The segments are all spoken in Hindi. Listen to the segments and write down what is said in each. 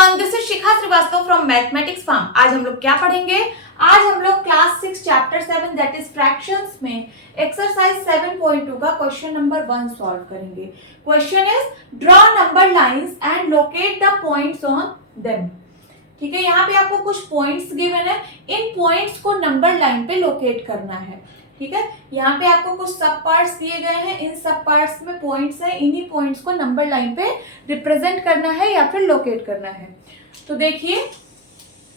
Everyone, this is Shikha Srivastava from mathematics farm. आज हम लोग क्या पढ़ेंगे? आज हम लोग class 6 chapter 7 that is fractions में एक्सरसाइज 7.2 का क्वेश्चन नंबर 1 सॉल्व करेंगे। Question is draw number lines and locate the points on them. ठीक है, यहाँ पे आपको कुछ पॉइंट्स गिवन है, इन पॉइंट्स को नंबर लाइन पे लोकेट करना है। ठीक है, यहाँ पे आपको कुछ सब पार्ट्स दिए गए हैं, इन सब पार्ट्स में पॉइंट्स हैं, इन्हीं पॉइंट्स को नंबर लाइन पे रिप्रेजेंट करना है या फिर लोकेट करना है। तो देखिए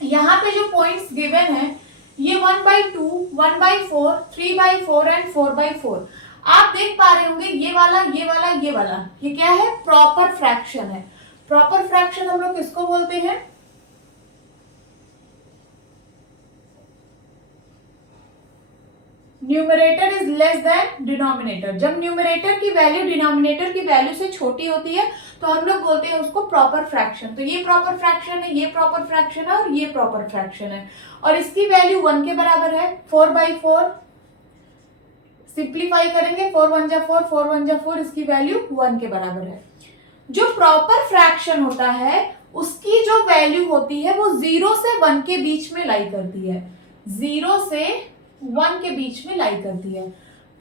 यहाँ पे जो पॉइंट्स गिवन है ये 1/2, 1/4, 3/4 एंड 4/4। आप देख पा रहे होंगे ये वाला, ये वाला, ये वाला, ये क्या है? प्रॉपर फ्रैक्शन है। प्रॉपर फ्रैक्शन हम लोग किसको बोलते हैं? Numerator is less than denominator. जब न्यूमरेटर की वैल्यू डिनोमिनेटर की वैल्यू से छोटी होती है तो हम लोग बोलते हैं उसको प्रॉपर फ्रैक्शन। तो ये प्रॉपर फ्रैक्शन है, ये प्रॉपर फ्रैक्शन है और ये प्रॉपर फ्रैक्शन है, और इसकी वैल्यू 1 के बराबर है। 4/4 सिंप्लीफाई करेंगे, 4 1 जा 4, 4 1 जा 4, इसकी वैल्यू 1 के बराबर है। जो प्रॉपर फ्रैक्शन होता है उसकी जो वैल्यू होती है वो 0 से 1 के बीच में लाई करती है। 0 से 1 के बीच में लाई करती है।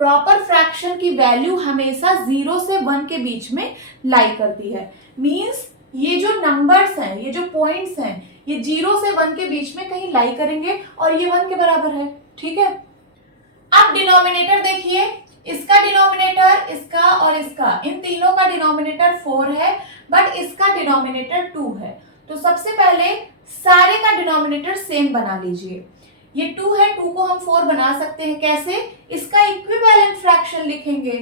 प्रॉपर फ्रैक्शन की वैल्यू हमेशा 0 से 1 के बीच में लाई करती है। मींस ये जो नंबर्स हैं, ये जो पॉइंट्स हैं, ये 0 से 1 के बीच में कहीं लाई करेंगे और ये 1 के बराबर है। ठीक है, अब डिनोमिनेटर देखिए, इसका डिनोमिनेटर, इसका और इसका, इन तीनों का डिनोमिनेटर 4 है, बट इसका डिनोमिनेटर 2 है। तो सबसे पहले सारे का डिनोमिनेटर सेम बना लीजिए। ये 2 है, 2 को हम 4 बना सकते हैं। कैसे? इसका इक्विवेलेंट फ्रैक्शन लिखेंगे।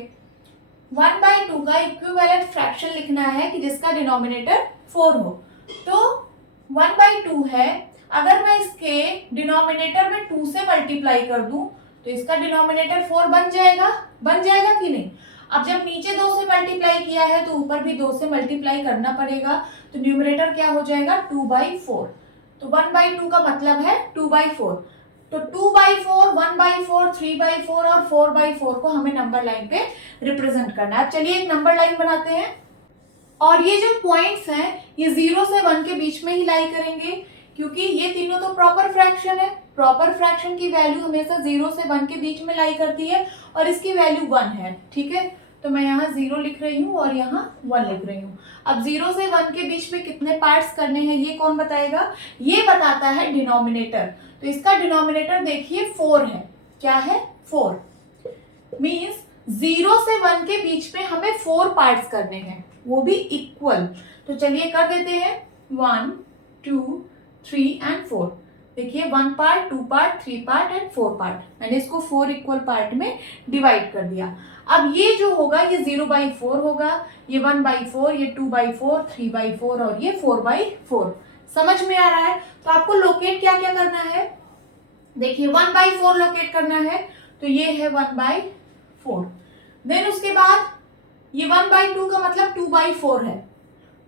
1/2 का इक्विवेलेंट फ्रैक्शन लिखना है कि जिसका डिनोमिनेटर 4 हो। तो 1/2 है, अगर मैं इसके डिनोमिनेटर में 2 से मल्टीप्लाई कर दूं तो इसका डिनोमिनेटर 4 बन जाएगा कि नहीं? अब जब नीचे 2 से मल्टीप्लाई किया है तो ऊपर भी 2 से मल्टीप्लाई करना पड़ेगा, तो न्यूमरेटर क्या हो जाएगा? 2/4। तो 1/2 का मतलब है 2/4। तो 2/4, 1/4, 3/4 और 4/4 को हमें नंबर लाइन पे रिप्रेजेंट करना है। अब चलिए एक नंबर लाइन बनाते हैं, और ये जो पॉइंट्स हैं ये 0 से 1 के बीच में ही लाई करेंगे, क्योंकि ये तीनों तो प्रॉपर फ्रैक्शन है। प्रॉपर फ्रैक्शन की वैल्यू हमेशा 0 से 1 के बीच में लाई करती है और इसकी वैल्यू 1 है। ठीक है, तो मैं यहाँ 0 लिख रही हूँ और यहाँ 1 लिख रही हूँ। अब 0 से 1 के बीच में कितने पार्ट्स करने हैं ये कौन बताएगा? ये बताता है डिनोमिनेटर। तो इसका डिनोमिनेटर देखिए 4 है। क्या है? 4। मींस 0 से 1 के बीच में हमें 4 पार्ट्स करने हैं, वो भी इक्वल। तो चलिए कर देते हैं 1 2 3 एंड 4। देखिए 1 part, 2 part, 3 part and 4 part. मैंने इसको 4 इक्वल पार्ट में डिवाइड कर दिया। अब ये जो होगा ये 0/4 होगा, ये 1/4, ये 2/4, 3/4 और ये 4/4। समझ में आ रहा है? तो आपको लोकेट क्या क्या करना है? देखिए 1/4 लोकेट करना है, तो ये है 1/4। देन उसके बाद ये 1/2 का मतलब 2/4 है।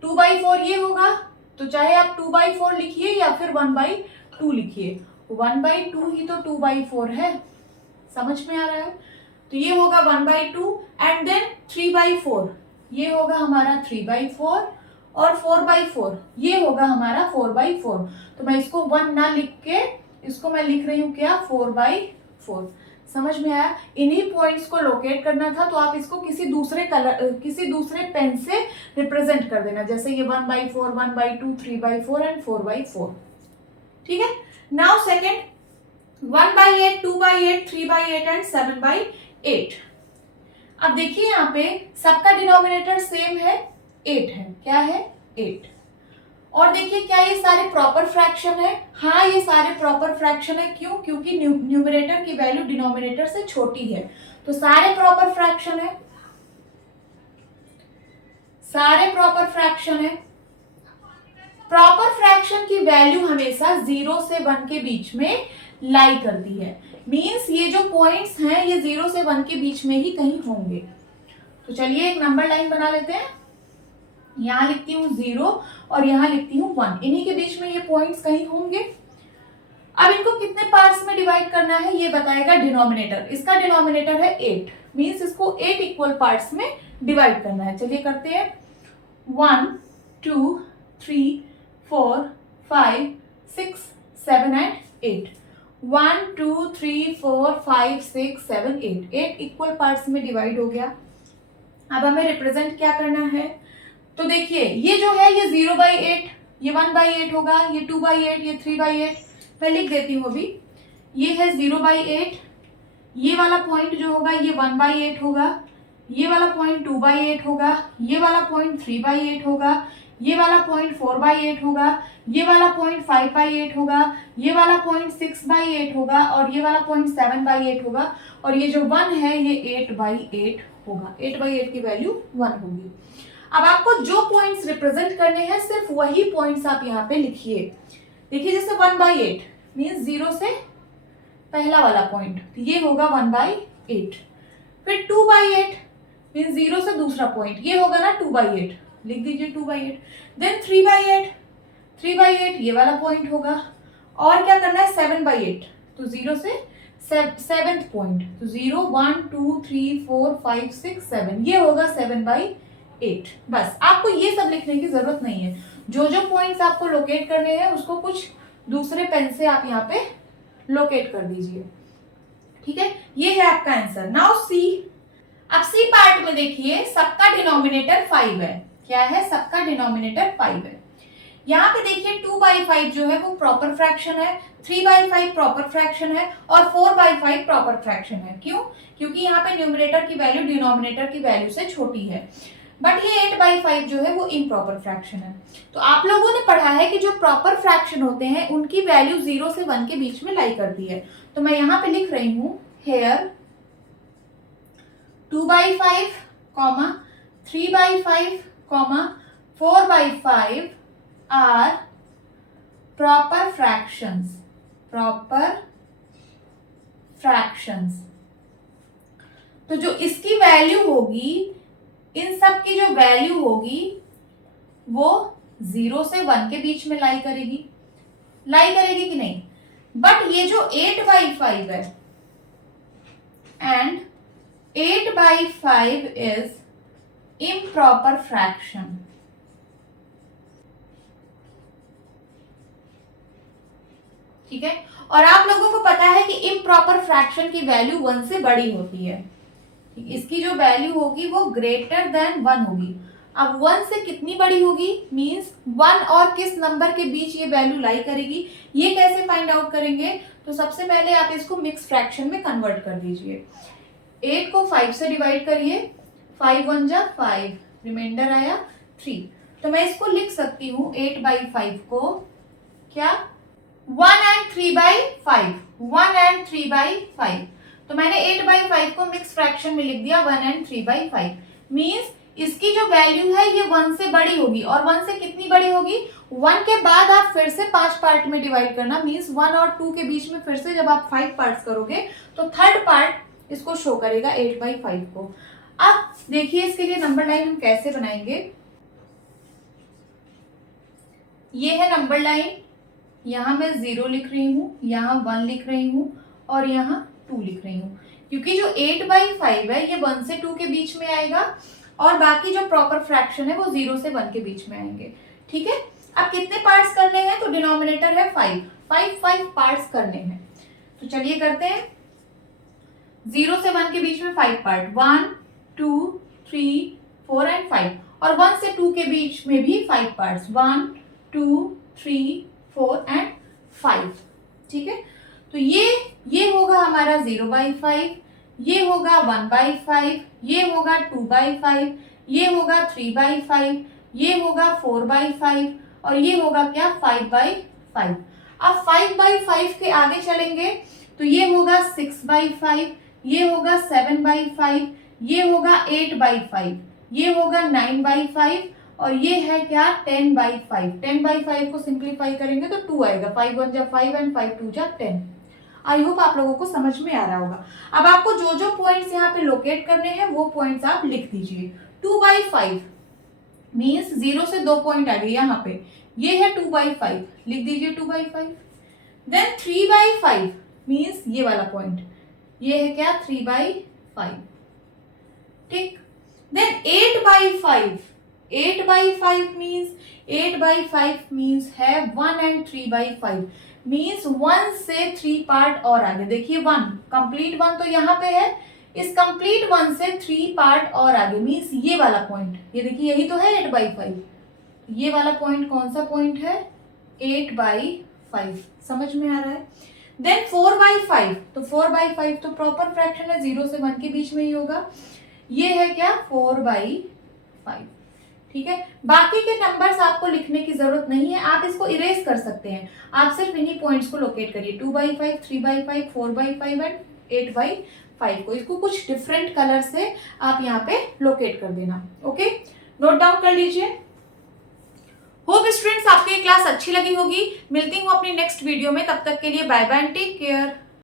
2/4 ये होगा, तो चाहे आप 2/4 लिखिए या फिर 1/2 लिखिए, 1/2 ही तो 2/4 है। समझ में आ रहा है? तो ये होगा 1/2 एंड देन 3/4, ये होगा हमारा 3/4 और 4/4 ये होगा हमारा 4/4। तो मैं इसको 1 ना लिख के इसको मैं लिख रही हूँ क्या? 4/4। समझ में आया? इन्हीं पॉइंट्स को लोकेट करना था, तो आप इसको किसी दूसरे पेन से रिप्रेजेंट कर देना, जैसे ये 1/4, 1/2, 3/4 एंड 4/4। ठीक है, नाउ सेकेंड 1/8, 2/8, 3/8 एंड 7/8। अब देखिए यहाँ पे सबका डिनोमिनेटर सेम है, 8 है। क्या है? 8। और देखिए क्या ये सारे प्रॉपर फ्रैक्शन है? हाँ, ये सारे प्रॉपर फ्रैक्शन है। क्यों? क्योंकि न्यूमरेटर की वैल्यू डिनोमिनेटर से छोटी है, तो सारे प्रॉपर फ्रैक्शन है। सारे प्रॉपर फ्रैक्शन है। प्रॉपर फ्रैक्शन की वैल्यू हमेशा 0 से 1 के बीच में लाई करती है। मींस ये जो पॉइंट्स हैं ये 0 से 1 के बीच में ही कहीं होंगे। तो चलिए एक नंबर लाइन बना लेते हैं। यहाँ लिखती हूँ 0 और यहाँ लिखती हूँ 1, इन्हीं के बीच में ये पॉइंट्स कहीं होंगे। अब इनको कितने पार्ट्स में डिवाइड करना है ये बताएगा डिनोमिनेटर। इसका डिनोमिनेटर है 8, मींस इसको 8 इक्वल पार्ट्स में डिवाइड करना है। चलिए करते हैं 1 2 3 4 5 6 7 एंड 8। 1 2 3 4 5 6 7 8 8 इक्वल पार्ट्स में डिवाइड हो गया। अब हमें रिप्रेजेंट क्या करना है, तो देखिए ये जो है ये 0/8, ये 1/8 होगा, ये 2/8, ये 3/8। मैं लिख देती हूँ अभी। ये है 0/8, ये वाला पॉइंट जो होगा ये 1/8 होगा, ये वाला पॉइंट 2/8 होगा, ये वाला पॉइंट 3/8 होगा, ये वाला पॉइंट 4/8 होगा, ये वाला पॉइंट 5/8 होगा, ये वाला पॉइंट 6/8 होगा और ये वाला पॉइंट 7/8 होगा और ये जो 1 है ये 8/8 होगा। 8/8 की वैल्यू 1 होगी। अब आपको जो पॉइंट्स रिप्रेजेंट करने हैं सिर्फ वही पॉइंट्स आप यहाँ पे लिखिए। देखिए जैसे 1/8 मीन्स 0 से पहला वाला पॉइंट, ये होगा 1/8। फिर 2/8 मीन्स 0 से दूसरा पॉइंट, ये होगा ना 2/8, लिख दीजिए 2/8। देन 3/8, 3/8 ये वाला पॉइंट होगा। और क्या करना है 7/8, तो 0 से सेवेंथ पॉइंट, तो 0 1 2 3 4 5 6 7, ये होगा 7/8। बस आपको ये सब लिखने की जरूरत नहीं है। जो जो पॉइंट्स आपको लोकेट करने हैं उसको कुछ दूसरे पेन से आप यहाँ पे लोकेट कर दीजिए। ठीक है, ये है आपका आंसर। Now see. अब सी पार्ट में देखिए सबका डिनोमिनेटर 5 है। क्या है, सबका डिनोमिनेटर 5 है। यहाँ पे देखिए 2/5 जो है वो प्रॉपर फ्रैक्शन है, 3/5 प्रॉपर फ्रैक्शन है और 4/5 प्रॉपर फ्रैक्शन है। क्यों? क्योंकि यहाँ पे न्यूमरेटर की वैल्यू डिनोमिनेटर की वैल्यू से छोटी है। बट ये 8/5 जो है वो इम्प्रॉपर फ्रैक्शन है। तो आप लोगों ने पढ़ा है कि जो प्रॉपर फ्रैक्शन होते हैं उनकी वैल्यू 0 से 1 के बीच में लाई करती है। तो मैं यहाँ पे लिख रही हूँ hair 2/5, 3/5, 4/5 are proper fractions, proper fractions। तो जो इसकी वैल्यू होगी, इन सब की जो वैल्यू होगी वो 0 से 1 के बीच में लाई करेगी कि नहीं। बट ये जो 8/5 है एंड 8/5 इज इम्प्रॉपर फ्रैक्शन। ठीक है, और आप लोगों को पता है कि इम्प्रॉपर फ्रैक्शन की वैल्यू 1 से बड़ी होती है। इसकी जो वैल्यू होगी वो ग्रेटर देन 1 होगी। अब 1 से कितनी बड़ी होगी मींस 1 और किस नंबर के बीच ये वैल्यू लाई करेगी, ये कैसे फाइंड आउट करेंगे। तो सबसे पहले आप इसको मिक्स फ्रैक्शन में कन्वर्ट कर दीजिए। 8 को 5 से डिवाइड करिए, 5 1 जा 5, रिमाइंडर आया 3। तो मैं इसको लिख सकती हूँ 8/5 को क्या 1 and 3/5, 1 and 3/5। तो मैंने 8/5 को मिक्स फ्रैक्शन में लिख दिया 1 and 3/5। मींस इसकी जो वैल्यू है ये 1 से बड़ी होगी। और 1 से कितनी बड़ी होगी, 1 के बाद आप फिर से 5 पार्ट में डिवाइड करना। मींस 1 और 2 के बीच में फिर से जब आप 5 पार्ट्स करोगे तो थर्ड पार्ट इसको शो करेगा 8/5 को। अब देखिए इसके लिए नंबर लाइन हम कैसे बनाएंगे। ये है नंबर लाइन, यहाँ मैं 0 लिख रही हूँ, यहाँ 1 लिख रही हूँ और यहाँ 2 लिख रही हूँ। क्योंकि जो 8/5 है ये 1 से 2 के बीच में आएगा और बाकी जो प्रॉपर फ्रैक्शन है वो 0 से 1 के बीच में आएंगे। ठीक है, अब कितने पार्ट्स करने हैं, तो डिनोमिनेटर है 5 पार्ट्स करने हैं। तो चलिए करते हैं। 0 से 1 के बीच में 5 पार्ट, 1 2 3 4 एंड 5। और 1 से 2 के बीच में भी 5 पार्ट्स, 1 2 3 4 एंड 5। ठीक है, तो ये होगा हमारा 0/5, ये होगा 1/5, ये होगा 2/5, ये होगा 3/5, ये होगा 4/5 और ये होगा क्या 5/5। अब 5/5 के आगे चलेंगे तो ये होगा 6/5, ये होगा 7/5, ये होगा 8/5, ये होगा 9/5 और ये है क्या 10/5। 10/5 को सिंप्लीफाई करेंगे तो 2 आएगा, 5 1 जा 5 एंड 5 2 जा 10। आई होप आप लोगों को समझ में आ रहा होगा। अब आपको जो जो पॉइंट्स यहाँ पे लोकेट करने हैं वो पॉइंट्स आप लिख दीजिए। 2/5 मीन्स 0 से 2 पॉइंट आ गए यहाँ पे, ये है 2/5, लिख दीजिए 2/5। देन 3/5 मीन्स ये वाला पॉइंट, ये है क्या 3/5। ठीक, देन 8/5, 8/5 मीन्स है 1 and 3/5 मीन्स 1 से 3 पार्ट और आगे। देखिए 1 कंप्लीट 1 तो यहाँ पे है, इस कंप्लीट 1 से 3 पार्ट और आगे मीन्स ये वाला पॉइंट, ये देखिए यही तो है 8/5। ये वाला पॉइंट कौन सा पॉइंट है? 8/5। समझ में आ रहा है? देन 4/5, तो 4/5 तो प्रॉपर फ्रैक्शन है, 0 से 1 के बीच में ही होगा। ये है क्या? 4/5। ठीक है, बाकी के नंबर्स आपको लिखने की जरूरत नहीं है, आप इसको इरेज कर सकते हैं। आप सिर्फ इन्हीं पॉइंट्स को लोकेट करिए, 2/5, 3/5, 4/5 एंड 8/5 को। इसको कुछ डिफरेंट कलर से आप यहाँ पे लोकेट कर देना। ओके, नोट डाउन कर लीजिए। होप स्टूडेंट्स आपको ये क्लास अच्छी लगी होगी। मिलती हूँ अपनी नेक्स्ट वीडियो में, तब तक के लिए bye bye and take care.